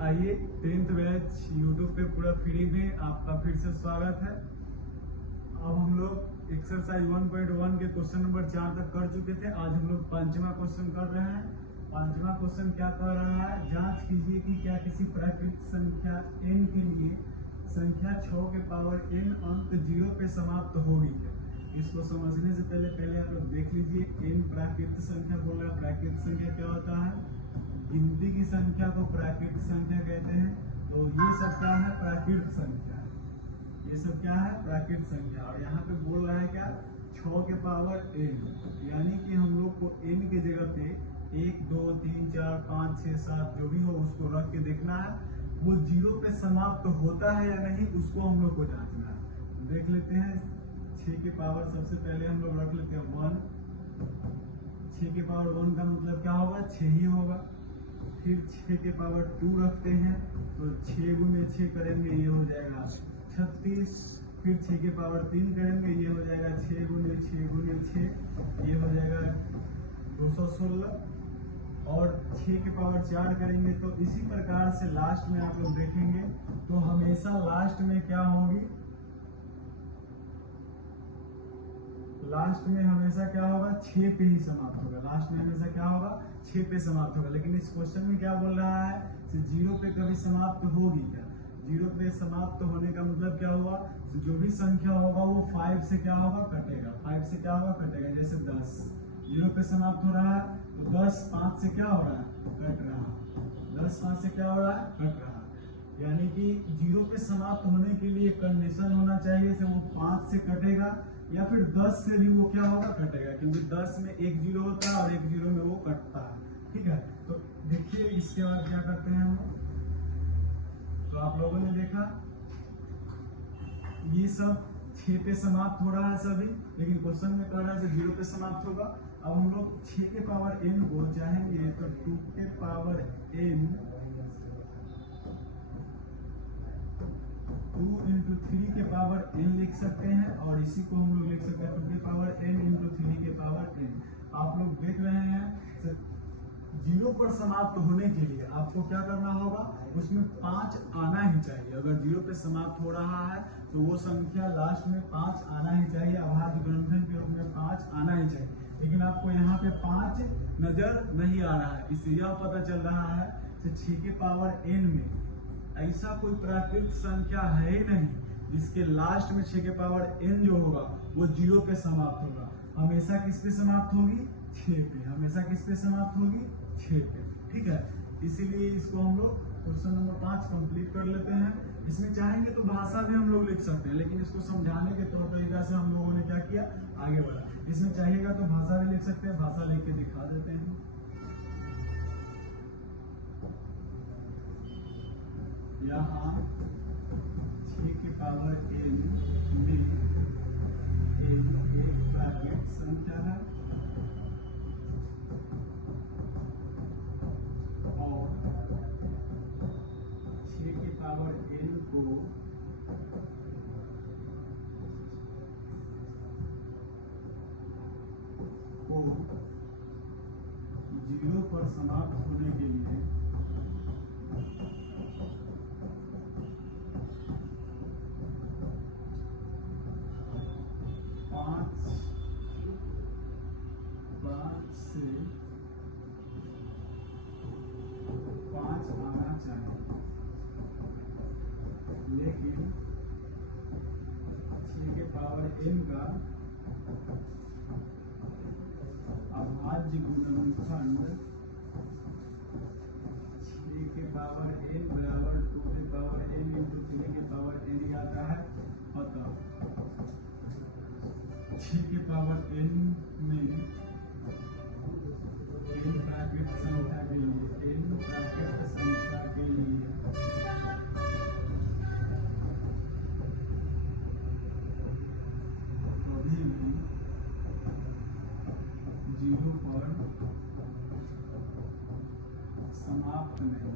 आइए 10th batch YouTube पे पूरा फ्री में आपका फिर से स्वागत है। अब हम लोग एक्सरसाइज 1.1 के क्वेश्चन नंबर 4 तक कर चुके थे। आज हम लोग पांचवा क्वेश्चन कर रहे हैं। पांचवा क्वेश्चन क्या कर रहा है, जांच कीजिए कि क्या किसी प्राकृतिक संख्या n के लिए संख्या 6 के पावर n अंक 0 पे समाप्त होगी क्या। इसको समझने से पहले आप लोग देख लीजिए, n प्राकृतिक संख्या बोल रहा है। प्राकृतिक संख्या क्या होता है, गिनती की संख्या को प्राकृतिक संख्या कहते हैं। तो ये सब क्या है, प्राकृतिक संख्या। ये सब क्या है, प्राकृतिक संख्या। और यहाँ पे बोल रहा है क्या, 6 के पावर n, यानी कि हम लोग को n के जगह पे 1 2 3 4 5 6 7 जो भी हो उसको रख के देखना है, वो 0 पे समाप्त होता है या नहीं, उसको हम लोग को जांचना है। देख लेते हैं 6 के पावर, सबसे पहले हम लोग रख लेते हैं 1। 6 के पावर 1 का मतलब क्या होगा, 6 ही होगा। फिर 6 के पावर 2 रखते हैं, तो 6 गुने 6 करेंगे, ये हो जाएगा 36। फिर 6 के पावर 3 करेंगे, ये हो जाएगा 6 गुने 6 गुने 6, ये हो जाएगा 216। और 6 के पावर 4 करेंगे, तो इसी प्रकार से लास्ट में आप लोग देखेंगे तो हमेशा लास्ट में क्या होगी, लास्ट में हमेशा क्या होगा, 6 पे ही समाप्त होगा। लास्ट में हमेशा क्या होगा, 6 पे समाप्त होगा। लेकिन इस क्वेश्चन में क्या बोल रहा है, 0 पे कभी समाप्त होगी क्या। 0 पे समाप्त होने का मतलब क्या हुआ, जो भी संख्या होगा वो 5 से क्या होगा, कटेगा। 5 से क्या होगा, कटेगा। जैसे 10 0 पे समाप्त हो रहा है, तो 10 5 से क्या हो रहा है, कट रहा है। 10 5 से क्या हो रहा है, कट रहा है। यानी कि 0 पे समाप्त होने के लिए कंडीशन होना चाहिए से वो 5 से कटेगा, या फिर 10 से भी वो क्या होगा, कटेगा। क्योंकि 10 में एक 0 होता है और एक 0 में वो कटता है। ठीक है, तो देखिए इसके बाद क्या करते हैं हम। तो आप लोगों ने देखा ये सब 6 पे समाप्त हो रहा है सभी, लेकिन क्वेश्चन में कह रहा है 0 पे समाप्त होगा। अब हम लोग 6 के पावर n को चाहेंगे तो 2 के पावर n 2 इंटू 3 के पावर n लिख सकते हैं, और इसी को हम लोग लिख सकते हैं 2 के पावर n इंटू 3 के पावर n। आप लोग देख रहे हैं 0 पर समाप्त होने के लिए आपको क्या करना होगा, उसमें 5 आना ही चाहिए। अगर 0 पे समाप्त हो रहा है तो वो संख्या लास्ट में 5 आना ही चाहिए, अभाज्य गुणनफल के रूप में 5 आना ही चाहिए। लेकिन आपको यहाँ पे 5 नजर नहीं आ रहा है, इससे यह पता चल रहा है कि 6 के पावर n में ऐसा कोई प्राकृतिक संख्या है ही नहीं जिसके लास्ट में 6 के पावर n जो होगा वो 0 पे समाप्त होगा। हमेशा किस पे समाप्त होगी, 6 पे। हमेशा किस पे समाप्त होगी, 6 पे। ठीक है, इसीलिए इसको हम लोग क्वेश्चन नंबर 5 कंप्लीट कर लेते हैं। इसमें चाहेंगे तो भाषा भी हम लोग लिख सकते हैं, लेकिन इसको समझाने के तौर तरीका से हम लोगों ने क्या किया, आगे बढ़ा। इसमें चाहिएगा तो भाषा भी लिख सकते हैं, भाषा लिख के दिखा देते हैं। यहाँ 6 के पावर n में एक प्राकृतिक संख्या है, और 6 के पावर n को 0 पर समाप्त होने के लिए 5 से 5 आना चाहिए। लेकिन 6 के पावर n का अभाज्य गुणनखंड 6 के पावर n बराबर 2 के पावर n इंटू 3 के पावर n आता है। अतः 6 के पावर n में n प्राकृतिक संख्या के लिए, n प्राकृतिक संख्या के लिए कभी भी 0 पर समाप्त नहीं।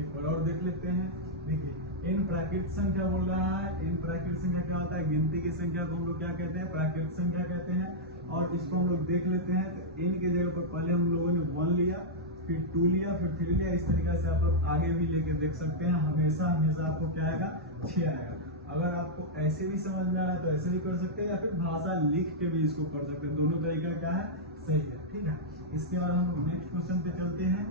एक बार और देख लेते हैं। देखिए n प्राकृतिक संख्या बोल रहा है। n प्राकृतिक संख्या क्या होता है, गिनती की संख्या को हम लोग क्या कहते हैं, प्राकृतिक संख्या कहते हैं। और इसको हम लोग देख लेते हैं। तो n के जगह पर पहले हम लोगों ने 1 लिया, फिर 2 लिया, फिर 3 लिया। इस तरीके से आप लोग आगे भी लेके देख सकते हैं। हमेशा हमेशा आपको क्या आएगा, 6 आएगा। अगर आपको ऐसे भी समझ में आ रहा है तो ऐसे भी कर सकते हैं, या फिर भाषा लिख के भी इसको कर सकते हैं। दोनों तरीका क्या है, सही है। ठीक है, इसके बाद हम लोग नेक्स्ट क्वेश्चन पे चलते हैं।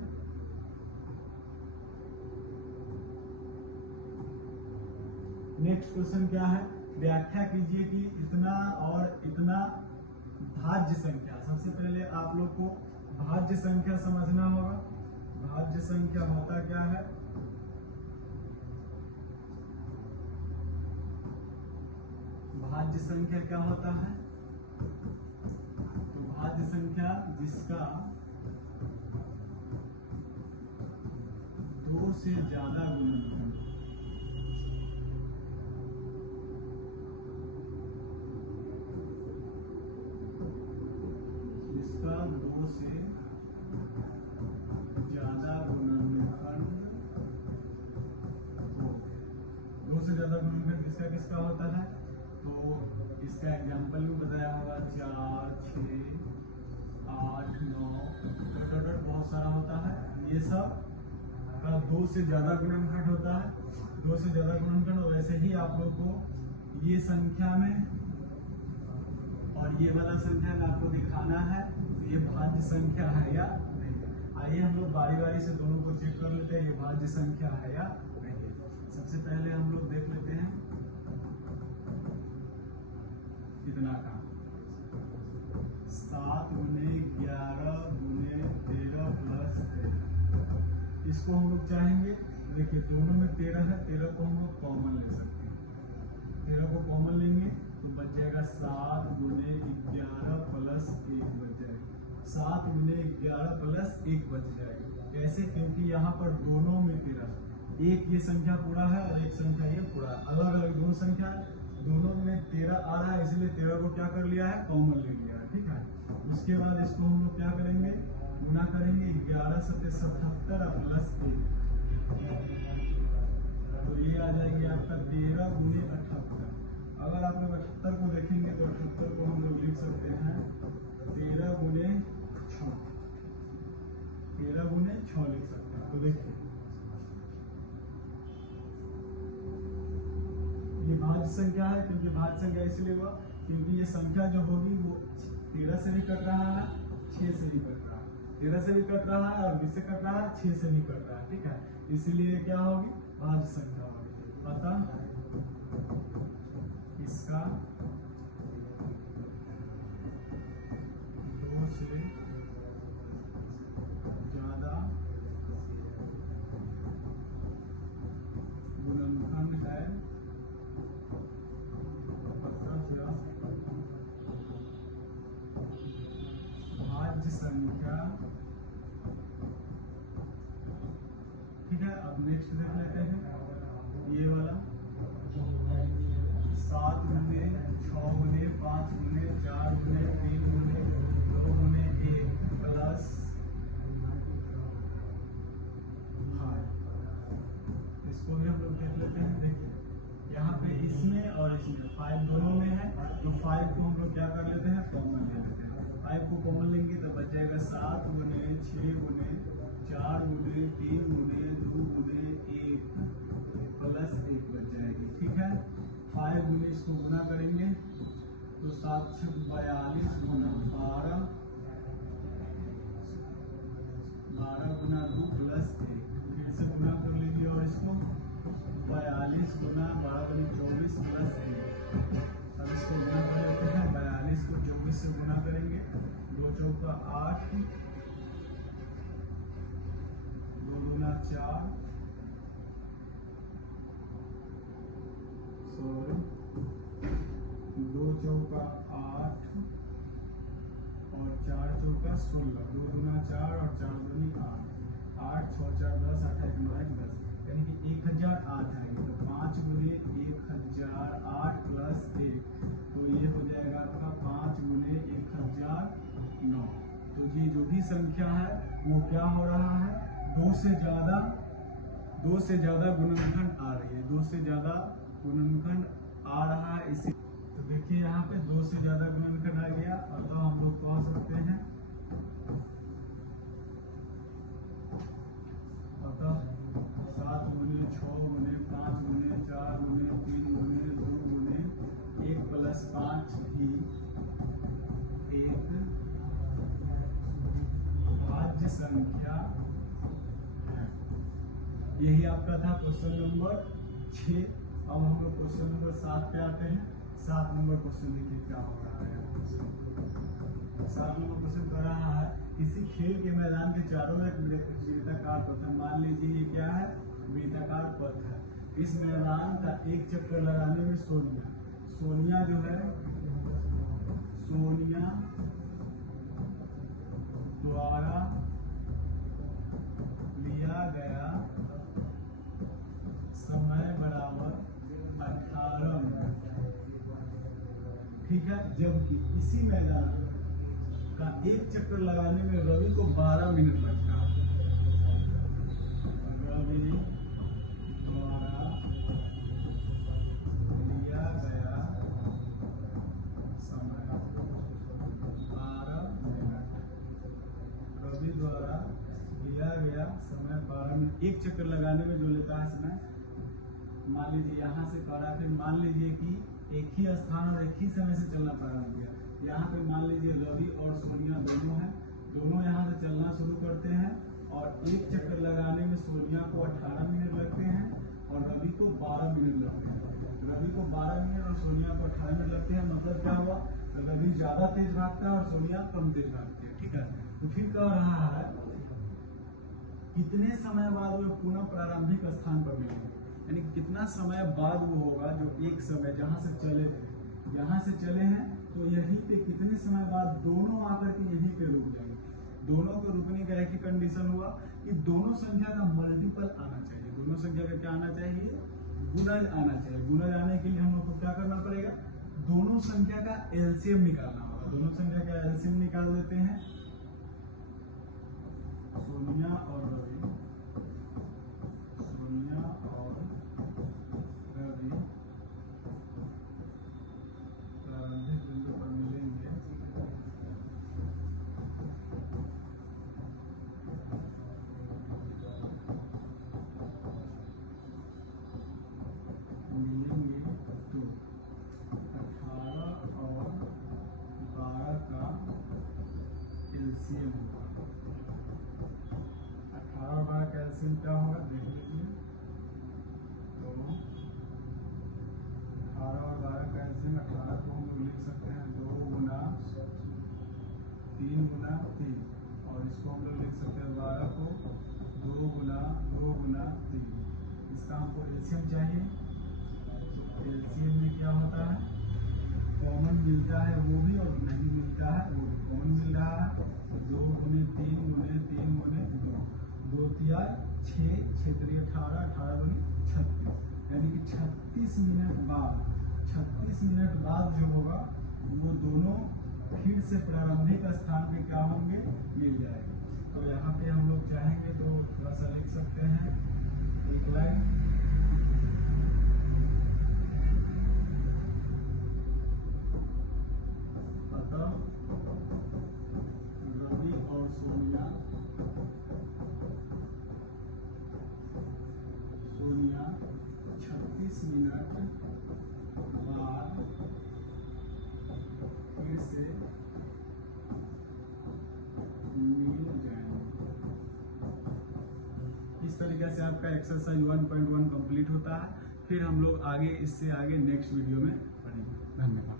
नेक्स्ट क्वेश्चन क्या है, व्याख्या कीजिए कि इतना और इतना भाज्य संख्या। सबसे पहले आप लोग को भाज्य संख्या समझना होगा। भाज्य संख्या होता क्या है, भाज्य संख्या क्या होता है, तो भाज्य संख्या जिसका 2 से ज्यादा गुणनखंड, जिसका 2 से ज्यादा गुणनखंड हो। 2 से ज्यादा गुणनखंड किसका किसका होता है, तो इसका एग्जाम्पल भी बताया होगा। 4, 6, 8, 9, टोटल बहुत सारा होता है। ये सब का 2 से ज्यादा गुणनखंड होता है। 2 से ज्यादा गुणनखंड। वैसे ही आप लोग को ये संख्या में और ये वाला संख्या में आपको दिखाना है ये भाज्य संख्या है या नहीं। आइए हम लोग बारी बारी से दोनों को चेक कर लेते हैं, ये भाज्य संख्या है या नहीं। सबसे पहले हम लोग देख लेते हैं कितना का, 7 गुने 11 गुने 13 प्लस 13। इसको हम लोग चाहेंगे, देखिए दोनों में 13 है, 13 को हम लोग कॉमन ले सकते हैं। 13 को कॉमन लेंगे तो बच जाएगा 7 गुने 11 प्लस 1 बच जाएगा। 7 गुने 11 प्लस 1 बच जाएगा। कैसे, क्योंकि यहाँ पर दोनों में 13, एक ये संख्या पूरा है और एक संख्या ये पूरा, अलग अलग दोनों संख्या, दोनों में 13 आ रहा है, इसलिए 13 को क्या कर लिया है, कॉमन ले लिया है। ठीक है, उसके बाद इसको हम लोग क्या करेंगे, गुना करेंगे। 11 सत्ते 77 प्लस 1, तो ये आ जाएगी आपका 13 गुने 78। अगर आप लोग 78 को देखेंगे तो 78 को हम लोग लिख सकते हैं 13 गुने 6, 13 गुने 6 लिख सकते हैं। तो देखिए ये भाज्य संख्या है, क्योंकि भाज्य संख्या इसलिए हुआ क्योंकि ये संख्या जो होगी वो 13 से भी कट रहा है, 6 से भी कट रहा है। 13 से भी कट रहा है और 20 से कट रहा है, 6 से भी कट रहा है। ठीक है, इसीलिए क्या होगी, भाज्य संख्या होगी। अतः इसका 2 से ज्यादा गुणनखंड है, भाज्य संख्या। ठीक है, अब नेक्स्ट देख लेते हैं ये वाला 7 गुने 6 गुने 5 गुने 4 गुने 3 गुने 2 गुने 1 प्लस 5। इसको भी हम लोग देख लेते हैं। देखिए यहाँ पे इसमें और इसमें 5 दोनों में है, तो 5 को हम लोग क्या कर लेते हैं, कॉमन ले लेते हैं। 5 को कॉमन लेंगे तो बच जाएगा 7 गुने 6 गुने 4 गुने 3 गुने 2 गुने 1 प्लस 1 बच जाएगी। ठीक है, 5 गुने इसको गुना करेंगे तो 7 से 42 गुना 12, 12 गुना 2 प्लस 1, फिर से गुना कर लीजिए और इसको 42 गुना 12 गुनी 24 प्लस 1। अब इसको गुना कर लेते हैं, 42 को 24 से गुना करेंगे, 2 चौका 8, 2 गुना 4, सॉरी 2 चौका 8 और 4 चौका 16, 2 गुना 4 और 4 दूनी 8, 8 6 4 10, 8 1 9 10, यानी कि 1000 आ जाएगी। तो 5 गुने 1008 प्लस 1, तो ये हो जाएगा आपका 5 गुने 1009। तो ये जो भी संख्या है वो क्या हो रहा है, 2 से ज्यादा गुणनखंड आ रही है, 2 से ज्यादा गुणनखंड आ रहा है। इसी तो देखिए यहाँ पे 2 से ज्यादा गुणनखंड आ गया, और तो हम लोग कह सकते हैं संख्या है। यही आपका था क्वेश्चन नंबर 6। अब हम लोग क्वेश्चन नंबर 7 पे आते हैं। 7 नंबर क्वेश्चन देखिए क्या हो रहा है। 7 नंबर क्वेश्चन कर रहा है, किसी खेल के मैदान के चारों ओर एक वृत्ताकार पथ है। मान लीजिए ये क्या है, वृत्ताकार पथ है। इस मैदान का एक चक्कर लगाने में सोनिया जो है, सोनिया द्वारा लिया गया समय बराबर 18 मिनट। ठीक है, जबकि इसी मैदान का एक चक्कर लगाने में रवि को 12 मिनट लगता है। रवि द्वारा लिया गया समय 12 मिनट। रवि द्वारा लिया गया समय 12 मिनट। एक चक्कर लगाने में जो लेता है समय, मान लीजिए यहाँ से करा, फिर मान लीजिए कि एक ही स्थान और एक ही समय से चलना प्रारंभ किया। यहाँ पे मान लीजिए रवि और सोनिया दोनों हैं, दोनों यहाँ से चलना शुरू करते हैं और एक चक्कर लगाने में सोनिया को 18 मिनट लगते हैं और रवि को 12 मिनट लगते हैं। रवि को 12 मिनट और सोनिया को 18 मिनट लगते हैं। मतलब क्या हुआ, रवि ज्यादा तेज भागता है और सोनिया कम तेज भागती है। ठीक है, तो फिर कह रहा है कितने समय बाद वो पुनः प्रारंभिक स्थान पर मिलेंगे, यानी कितना समय बाद वो होगा जो एक समय जहाँ से चले थे, यहाँ से चले हैं तो यहीं पे कितने समय बाद दोनों आकर के यहीं पे रुक जाएंगे। दोनों के रुकने का एक ही कंडीशन हुआ कि दोनों संख्या का मल्टीपल आना चाहिए। दोनों संख्या का क्या आना चाहिए, गुणज आना चाहिए। गुणज आने के लिए हम लोग को क्या करना पड़ेगा, दोनों संख्या का एलसीएम निकालना होगा। दोनों संख्या का एलसीएम निकाल देते हैं। सोनिया और रवि, सोनिया और रवि प्रारंभिक बिंदु पर मिलेंगे। तो 18 और 12 का एलसीएम होगा। 18 और 12 का एलसीएम क्या होगा देख लीजिए। तो 18 और 12 का एलसीएम, 18 को हम लोग लिख सकते हैं 2 गुना 3 गुना 3, और इसको हम लोग लिख सकते हैं 12 को 2 गुना 3। इसका हमको एलसीएम चाहिए। एलसीएम में क्या होता है, कॉमन मिलता है वो भी और नहीं मिलता है वो भी। कॉमन मिल रहा है 2 गुने 3 गुने 3 गुने 2, 2 तिया 6, 6 3 18, 18 गुने 36, यानी कि 36 मिनट बाद, 36 मिनट बाद जो होगा वो दोनों फिर से प्रारंभिक स्थान पे क्या होंगे, मिल जाएंगे। तो यहाँ पे हम लोग चाहेंगे तो थोड़ा सा लिख सकते हैं एक लाइन, अतः रवि और सोनिया 36 मिनट बाद फिर से मिल जाएंगे। इस तरीके से आपका एक्सरसाइज 1.1 कंप्लीट होता है। फिर हम लोग आगे इससे आगे नेक्स्ट वीडियो में पढ़ेंगे। धन्यवाद।